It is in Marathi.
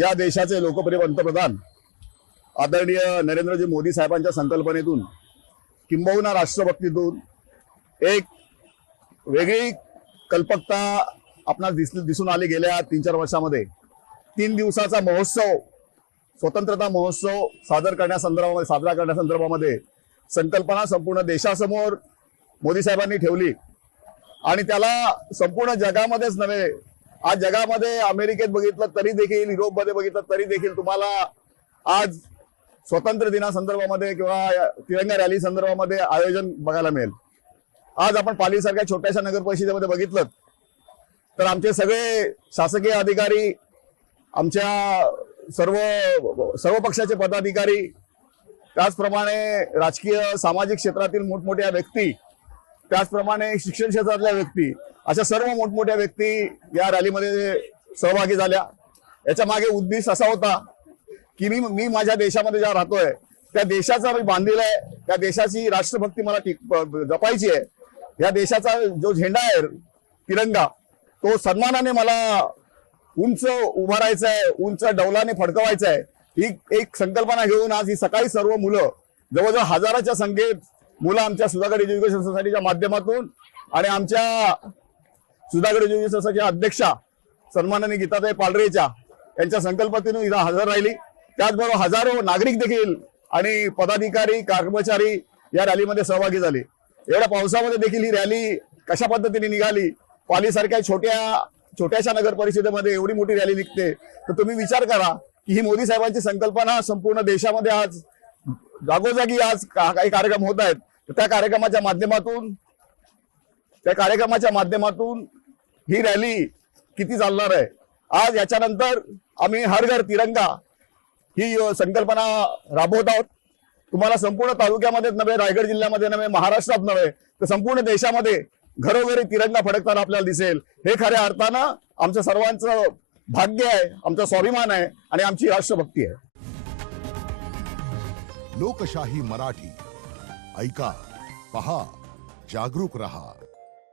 या देशाचे लोकप्रिय पंतप्रधान आदरणीय नरेंद्रजी मोदी साहेबांच्या संकल्पनेतून किंबहुना राष्ट्रभक्तीतून एक वेगळी कल्पकता आपणास दिसून आली गेल्या 3-4 वर्षामध्ये 3 दिवसाचा महोत्सव, स्वतंत्रता महोत्सव साजरा करण्यासंदर्भामध्ये संकल्पना संपूर्ण देशासमोर मोदी साहेबांनी ठेवली आणि त्याला संपूर्ण जगामध्येच नव्हे, आज जगामध्ये अमेरिकेत बघितलं तरी देखील, युरोपमध्ये बघितलं तरी देखील तुम्हाला आज स्वातंत्र्य दिनासंदर्भामध्ये किंवा तिरंगा रॅली संदर्भामध्ये आयोजन बघायला मिळेल। आज आपण पालीसारख्या छोट्याशा नगर परिषदेमध्ये बघितलं तर आमचे सगळे शासकीय अधिकारी, आमच्या सर्व पक्षाचे पदाधिकारी, त्याचप्रमाणे राजकीय सामाजिक क्षेत्रातील मोठमोठ्या व्यक्ती, त्याचप्रमाणे शिक्षण क्षेत्रातल्या व्यक्ती, अशा सर्व मोठमोठ्या व्यक्ती या रॅलीमध्ये सहभागी झाल्या। याच्या मागे उद्देश असा होता की मी माझ्या देशामध्ये ज्या राहतोय त्या देशाचा मी बांधील आहे, त्या देशाची राष्ट्रभक्ती मला जपायची आहे। या देशाचा जो झेंडा आहे तिरंगा, तो सन्मानाने मला उंच उभारायचा आहे, उंच डौलाने फडकवायचा आहे। ही एक संकल्पना घेऊन आज ही सकाळी सर्व मुलं, जवळजवळ हजाराच्या संख्येत मुलं आमच्या सुधागड एज्युकेशन सोसायटीच्या माध्यमातून आणि आमच्या सुधागड एज्युकेशन सोसायटीच्या अध्यक्षा सन्माननीय गीताताई पालरेच्या यांच्या संकल्पनेतून इथं हजर राहिली। त्याचबरोबर हजारो नागरिक देखील आणि पदाधिकारी, कर्मचारी या रॅलीमध्ये सहभागी झाले। एवढ्या पावसामध्ये देखील ही रॅली कशा पद्धतीने निघाली, पालीसारख्या छोट्याशा नगर परिषदेमध्ये एवढी मोठी रॅली निघते, तर तुम्ही विचार करा की ही मोदी साहेबांची संकल्पना संपूर्ण देशामध्ये आज जागोजागी आज काही कार्यक्रम होत आहेत। त्या कार्यक्रमाच्या माध्यमातून ही रॅली किती चालणार आहे। आज याच्यानंतर आम्ही हर घर तिरंगा ही संकल्पना राबवत आहोत। तुम्हाला संपूर्ण तालुक्यामध्ये नव्हे, रायगड जिल्ह्यामध्ये नव्हे, महाराष्ट्रात नव्हे, तर संपूर्ण देशामध्ये घरोघरी तिरंगा फडकताना आपल्याला दिसेल। हे खऱ्या अर्थानं आमच्या सर्वांचं भाग्य आहे, आमचा स्वाभिमान आहे आणि आमची राष्ट्रभक्ती आहे। लोकशाही मराठी ऐका, पहा, जागरूक रहा।